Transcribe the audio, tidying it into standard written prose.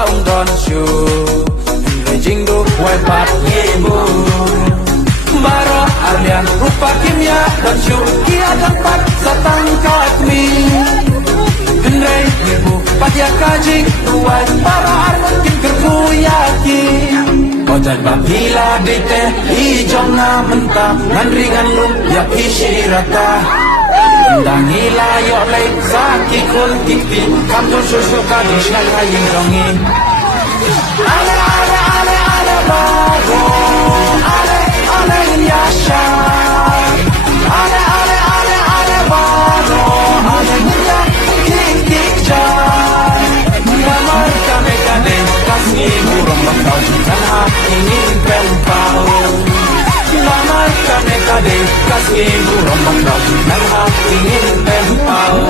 baong don shu Rejing du wai pat yebu Baro arlian rupa kimia don shu Kia tempat setangkat mi Hendrai yebu patia kajing Tuai para arman kim kerkuyaki Ojan bapila dite Ijong na mentah Ngan ringan lum ya isirata Dangila yo lay Saki kul tikti Kamdun susu kadis Nang haying dongi Ale ale ale ale bago Ale ale yasha Ale ale ale ale bago Ale niya kik kik jay Namar kame kade Kasni burung bakau Tanha ingin pempau Namar kame kade Kasni burung bakau Tanha ingin pempau